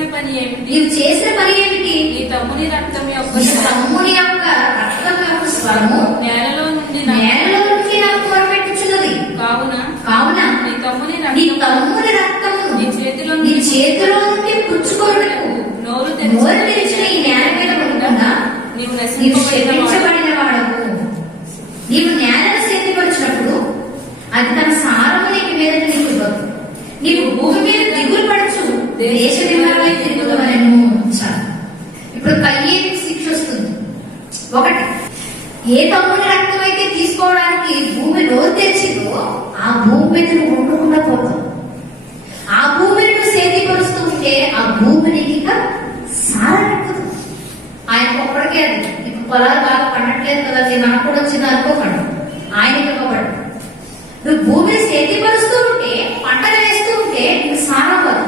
చేసిన పని ఏమిటి? నీవు చేసిన పని ఏమిటి? నీ తమ్ముని రక్తం యొక్క స్వరము నేలలో నుండి నాకు మొరపెట్టుచున్నది. కావున నీ తమ్ముని రక్తము నీ చేతిలో నుండి పుచ్చుకోవడకు నోరు తెరిచిన ఈ నేల మీద ఉండగా నీవు శపించబడిన వాడవు. నీవు నేలను సేతిపరిచినప్పుడు అది తన సారము నీకు మీద నీకు ఇవ్వదు. నీవు భూమి మీద దిగులు పడచ్చు, దేశ వివరమై తిరుగుదవలను. ఇప్పుడు కయ్యేకి శిక్ష వస్తుంది. ఒకటి, ఏ తమ్ముని రక్తం అయితే తీసుకోవడానికి భూమి నోరు తెరిచిందో ఆ భూమి మీద నువ్వు ఉండకుండా పోతావు. ఆ భూమిని నువ్వు సేతిపరుస్తూ ఉంటే ఆ భూమి నీకు ఇక సారనెక్కదు. ఆయన ఒక్కడికే అది ఇప్పుడు పొలాలు బాగా పండట్లేదు కదా, నాకు కూడా వచ్చింది అనుకోకండి. ఆయనకి ఇవ్వబడ్డు. నువ్వు భూమిని సేతిపరుస్తూ ఉంటే, పంటలు వేస్తూ ఉంటే నీకు సారం కాదు.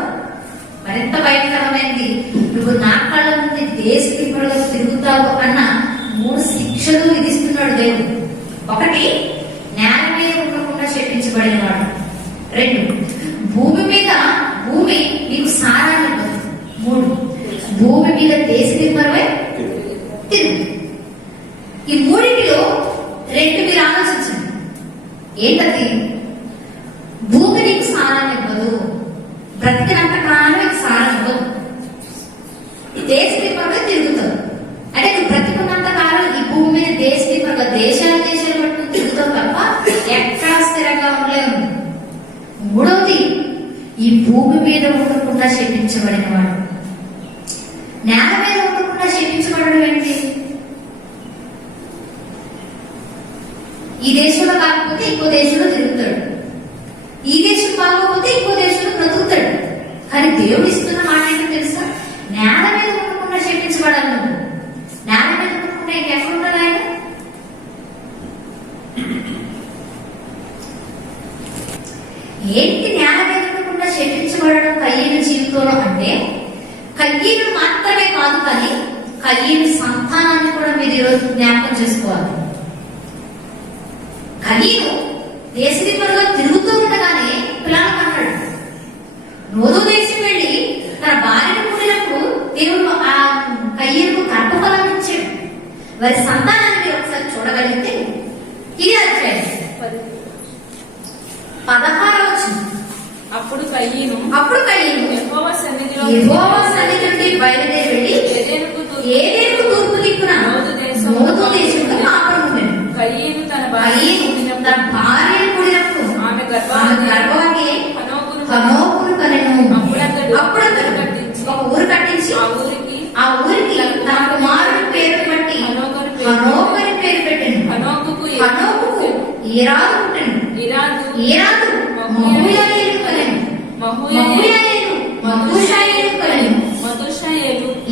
మరింత భయంకరమైంది, నువ్వు నా కళ్ళ ముందు దేశ తిప్పలుగా తిరుగుతావు అన్న 3 శిక్షలు విధిస్తున్నాడు దేవుడు. ఒకటి, నేల మీద ఉండకుండా శపించబడిన వాడు. 2, భూమి నీకు సారాన్ని ఇవ్వదు. 3, భూమి మీద దేశ తిప్పలపై తిరుగు. ఈ 3లో 2 మీరు ఆలోచించండి. ఏంటది? భూమి నీకు సారాన్ని ఇవ్వదు, బ్రతికినంత కాలం నీకు సారం ఇవ్వదు. దేశ దీపంగా తిరుగుతావు అంటే నువ్వు బ్రతికున్నంత కాలం ఈ భూమి మీద దేశ దీపంగా దేశాలు పట్టుకుని తిరుగుతావు తప్ప ఎక్కడా స్థిరంగా ఉండలేవు. 3వది, ఈ భూమి మీద ఉండకుండా శపించబడిన వాడు. నేల మీద ఉండకుండా శపించబడడం ఏంటి? ఈ దేశంలో కాకపోతే ఇంకో దేశంలో తిరుగుతాడు, ఈ దేశం కాకపోతే ఇంకో దేశంలో బ్రతుకుతాడు. కానీ దేవుడు ఇస్తున్న మాట ఏంటో తెలుసా? నేల మీద ఉండకుండా శపించబడాలి. నువ్వు నేల మీద ఉండకుండా ఇంకెక్కడ ఉండాలి? ఆయన ఏంటి నేల మీద ఉండకుండా శపించబడడం కయ్యేలు జీవితంలో అంటే, కయ్యేలు మాత్రమే కాదు కానీ కయ్యేలు సంతానాన్ని కూడా మీరు ఈరోజు జ్ఞాపకం చేసుకోవాలి. కయ్యేలు దేశదిపరుగా తిరుగుతూ ఉండగానే పిల్లలు కన్నాడు. నోరు దేశం వెళ్ళి తన భార్యను కూడినప్పుడు దేవుడు ఆ కయ్యేలుకు గర్భఫలం ఇచ్చాడు. వారి సంతానాన్ని మీరు ఒకసారి చూడగలిగితే ఇది అధ్యాయం 16వ వచనం. అప్పుడు కయ్యను యెహోవా సన్నిధి నుండి బయలుదేరి వెళ్ళి ఏదేనుకు తూర్పు దిక్కున నోదు దేశంలో కాపురం ఉండెను. కయ్యను తన భార్యను కూడినప్పుడు ఆమె గర్భవతి హనోకును కనెను. అప్పుడు ఒక ఊరు కట్టించి ఆ ఊరికి తన కుమారుని పేరు బట్టి హనోకని పేరు పెట్టెను. హనోకుకు ఈరాదు పుట్టెను. ఈరాదు మహూయాయేలు కనెను. మహూయాయేలు మధుషాయేలు కనెను.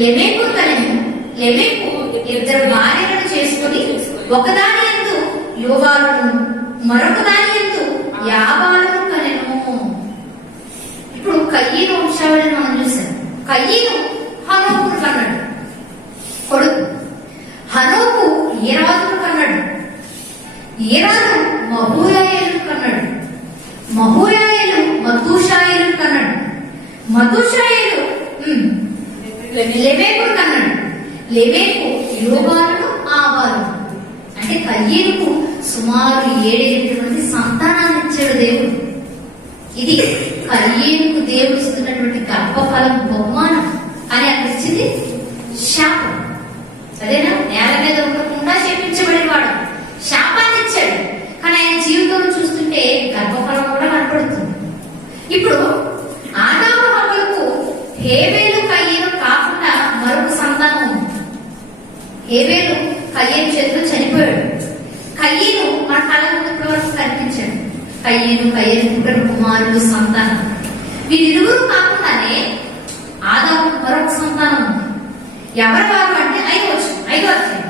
లెమెకు కనెను. లెమెకు 2 భార్యలను చేసుకుని ఒకదాని యందు యోబాలును మరొక దాని యందు యాబాలును కనెను. ఇప్పుడు కయ్యేలు వంశావళిని మనం చూసాం. కయ్యేలు హనోకును కన్నాడు, కొడుకు. హనోకు ఈరాదును కన్నాడు. ఈరాదు మహూయాయేలు కన్నాడు. మహూయాయేలు మధుషాయేలు కన్నాడు. మధుషాయేలు లెమెకును కన్నాడు. లెమెకు యోబాలును ఆబాలు. అంటే కయ్యేలుకు సుమారు 7 సంతానాన్ని ఇచ్చాడు దేవుడు. ఇది కయ్యేలుకు దేవుడు ఇస్తున్నటువంటి గర్భఫలం, బహుమానం. అని అక్కడ ఇచ్చింది శాపం. అదేనా? నేల మీద ఉండకుండా శపించబడిన వాడు శాపాన్ని ఇచ్చాడు. కానీ ఆయన జీవితంలో చూస్తుంటే గర్భఫలం కూడా కనపడుతుంది. ఇప్పుడు ఆదాము హవ్వలకు హేబేలు కయ్యేలు కాకుండా మరొక సంతానం ఉంది. హేబేలు కయ్యేలు చేతిలో చనిపోయాడు. కయ్యేలు మన కళ్ళ ముందు వరకు కనిపించాడు. కయ్యేలు పుట్టిన కుమారుడు సంతానం. వీరిరువురు కాకుండానే ఆదాము మరొక సంతానం ఉంది. ఎవరు వారు అంటే 5వ అధ్యాయం.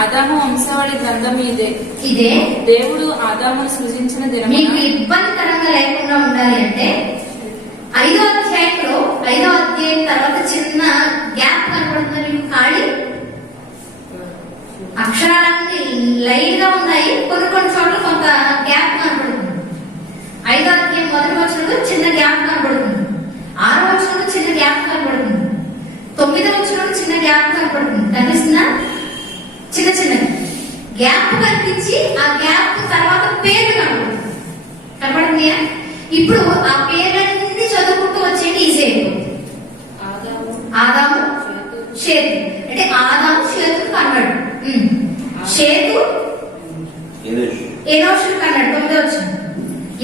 ఆదాము వంశావళి గ్రంథం ఇదే. దేవుడు ఆదామును సృజించిన దినం. మీకు ఇబ్బందికరంగా లేకుండా ఉండాలి అంటే 5వ అధ్యాయంలో 5వ అధ్యాయం తర్వాత చిన్న గ్యాప్ కనపడుతుంది. మీకు ఖాళీ అక్షరాలన్నీ లైన్ గా ఉన్నాయి, కొన్ని చోట్ల కొంత గ్యాప్ కనపడుతుంది. 5వ అధ్యాయం మొదటి వచనంలో కనపడుతుంది. కనిపిస్తుందా? చిన్న చిన్నగా గ్యాప్ కనిపించి ఆ గ్యాప్ తర్వాత పేర్లు కనపడుతుంది. కనపడుతుందా? ఇప్పుడు ఆ పేర్లన్నీ చదువుకుంటూ వచ్చేది ఈజీ అయిపోతుంది. ఆదాము, షేతు. అంటే ఆదాము షేతు కన్నాడు. షేతు ఎనోషు కన్నాడు. 9వ వచనం.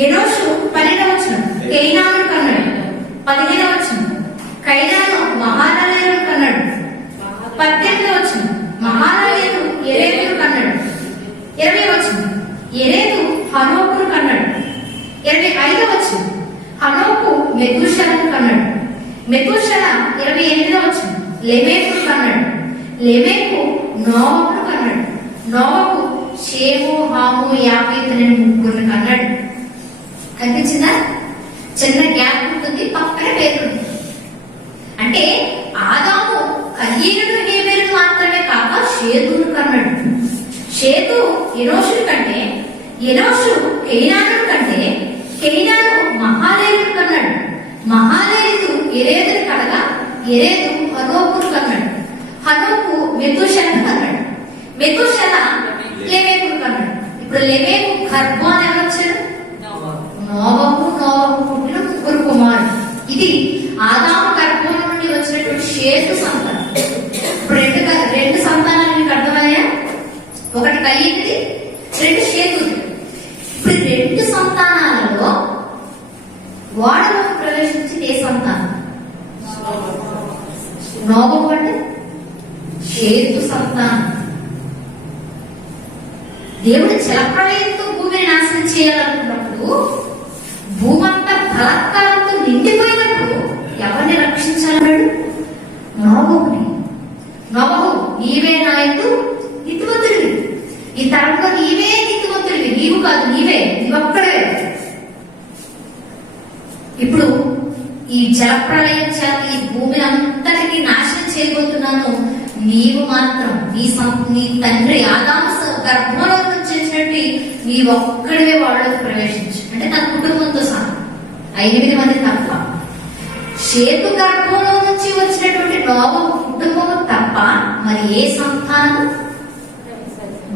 ఎనోషు 12వ వచనం. కైనాను కన్నాడు. 15వ వచనం. కైనాను మహాలలేలు కన్నాడు. 18వ వచనం. మహాలలేలు ఎరేదును కన్నాడు. 20వ వచనం. ఎరేదు హనోకును కన్నాడు. 25వ వచనం. హనోకు మెతూషలను కన్నాడు. మెతూషల 28వ వచనం. లెమెకును కన్నాడు. లెమెకు నోవహును కన్నాడు. నోవహు షేము, హాము, యాఫేతును ముగ్గురిని కన్నాడు. కనిపించిందా? చిన్న గ్యాప్ ఉంటుంది, పక్కన పేరు ఉంటుంది. అంటే ఆదాము కయీనును హేబెరును మాత్రమే కాక షేతును కన్నాడు. షేతు ఎనోషుని కంటే, ఎనోషు కైనాను కంటే, కైనాను మహాలేలును కన్నాడు. మహాలేలు ఎరేదును కడగా ఎరేదు హనోకును కన్నాడు. హనోకు మెతూషలను కన్నాడు. మెతూషల లెమెకును కన్నాడు. ఇప్పుడు లెమెకు గర్భం అని ఎవరు వచ్చారు? నోవహు. నోవహు పుట్టిన ముగ్గురు కుమారుడు. ఇది ఆదాము గర్భం నుండి వచ్చినటువంటి షేతు సంతానం. ఇప్పుడు రెండు సంతానాలు మీకు అర్థమయ్యా? ఒకటి కయీనుది, రెండు షేతుది. ఇప్పుడు రెండు సంతానాలలో వాడలోకి ప్రవేశించింది ఏ సంతానం? నోవహు అంటే షేతు సంతానం. దేవుడు జలప్రళయంతో భూమిని నాశనం చేయాలనుకున్నప్పుడు, భూమంతా బలాత్కారంతో నిండిపోయినప్పుడు ఎవరిని రక్షించాలన్నాడు? నోవహుని. నోవహు, నీవే నా యందు నీతిమంతుడివి. ఈ తరంలో నీవే నీతిమంతుడివి. నీవు కాదు, నీవే, నీవొక్కడే. ఇప్పుడు ఈ జలప్రళయం చేత ఈ భూమి అంతటికి నాశనం చేయబోతున్నాను, నీవు మాత్రం నీ తండ్రి ఆదాము గర్భంలో నుంచి వచ్చినట్టు నీ ఒక్కడివే వాళ్ళకి ప్రవేశించు. అంటే తన కుటుంబంతో సహా 8 మంది తప్ప. షేతు గర్భంలో నుంచి వచ్చినటువంటి నోవహు కుటుంబం తప్ప మరి ఏ సంతానం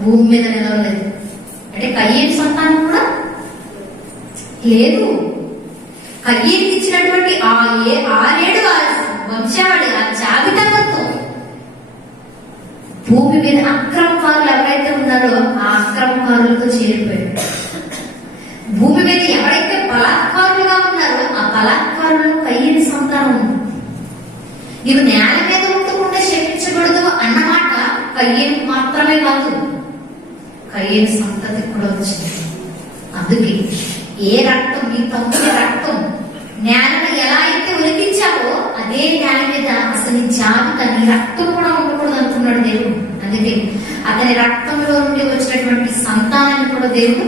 భూమి మీద నిలవలేదు. అంటే కయ్యేను సంతానం కూడా లేదు. కయ్యేకి ఇచ్చినటువంటి ఆ 6 వంశావళి, ఆ జాబితా మొత్తం భూమి మీద అక్రమకారులు ఎవరైతే ఉన్నారో ఆ అక్రమకారులతో చేరిపోయారు. భూమి మీద ఎవరైతే బలాత్కారులుగా ఉన్నారో ఆ బలాత్కారులు కయ్యేని సంతానం ఉంది. నీవు నేల మీద ఉండకుండా శపించబడదు అన్నమాట కయ్యేని మాత్రమే కాదు, కయ్యేని సంతతి కూడా వచ్చింది. అందుకే ఏ రక్తం, నీ తమ్ముడి రక్తం నేలను ఎలా అయితే ఉలికించావో అదే నేల మీద అసలు నీ జాబితా, నీ రక్తం కూడా ఉండకూడదు అనుకున్నాడు దేవుడు. అందుకే అతని రక్తంలో నుండి వచ్చినటువంటి సంతానాన్ని కూడా దేవుడు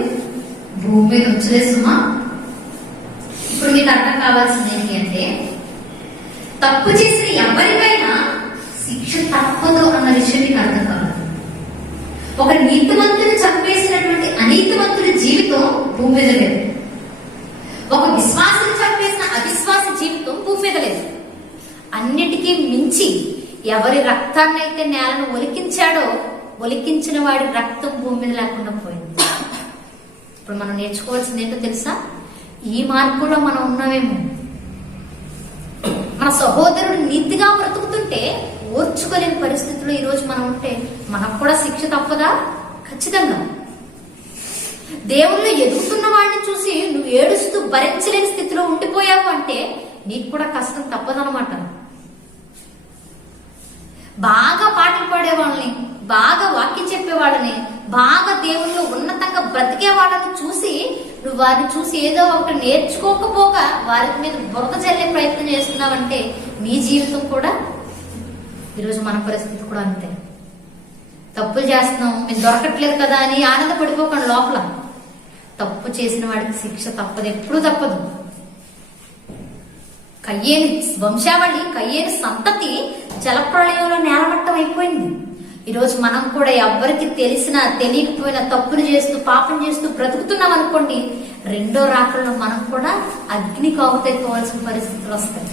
భూమి మీద ఉంచలేసుమా. ఇప్పుడు మీకు అర్థం కావాల్సింది ఏంటి అంటే, తప్పు చేసిన ఎవరికైనా శిక్ష తప్పదు అన్న విషయం మీకు అర్థం కావాలి. ఒక నీతిమంతుని చంపేసినటువంటి అనీతిమంతుడి జీవితం భూమి మీద లేదు. ఒక విశ్వాసం చంపేసిన అవిశ్వాస జీవితం భూమి మీద లేదు. అన్నిటికీ మించి ఎవరి రక్తాన్ని అయితే నేలను ఒలికించాడో ఒలికించిన వాడి రక్తం భూమి మీద లేకుండా పోయింది. ఇప్పుడు మనం నేర్చుకోవాల్సింది ఏంటో తెలుసా? ఈ మార్పులో మనం ఉన్నామేమో. మన సహోదరుడు నీతిగా బ్రతుకుతుంటే ఓర్చుకోలేని పరిస్థితుల్లో ఈ రోజు మనం ఉంటే మనకు కూడా శిక్ష తప్పదా? ఖచ్చితంగా. దేవుళ్ళు ఎదుగుతున్న వాడిని చూసి నువ్వు ఏడుస్తూ భరించలేని స్థితిలో ఉండిపోయావు అంటే నీకు కూడా కష్టం తప్పదనమాట. బాగా పాటలు పాడే వాళ్ళని, బాగా వాక్యం చెప్పే వాళ్ళని, బాగా దేవుళ్ళు ఉన్నతంగా బ్రతికే వాళ్ళని చూసి నువ్వు వారిని చూసి ఏదో ఒకటి నేర్చుకోకపోగా వారి మీద బురద చల్లే ప్రయత్నం చేస్తున్నావంటే నీ జీవితం కూడా ఈరోజు మన పరిస్థితి కూడా అంతే. తప్పులు చేస్తున్నాం, మేము దొరకట్లేదు కదా అని ఆనందపడిపోకండి. లోపల తప్పు చేసిన వాడికి శిక్ష తప్పదు, ఎప్పుడూ తప్పదు. కయ్యేని వంశావళి, కయ్యేని సంతతి జలప్రళయంలో నేలమట్టం అయిపోయింది. ఈరోజు మనం కూడా ఎవరికి తెలిసినా తెలియకపోయినా తప్పులు చేస్తూ పాపం చేస్తూ బ్రతుకుతున్నాం అనుకోండి, రెండో రాకల్లో మనం కూడా అగ్ని కావుతైపోవాల్సిన పరిస్థితులు వస్తాయి.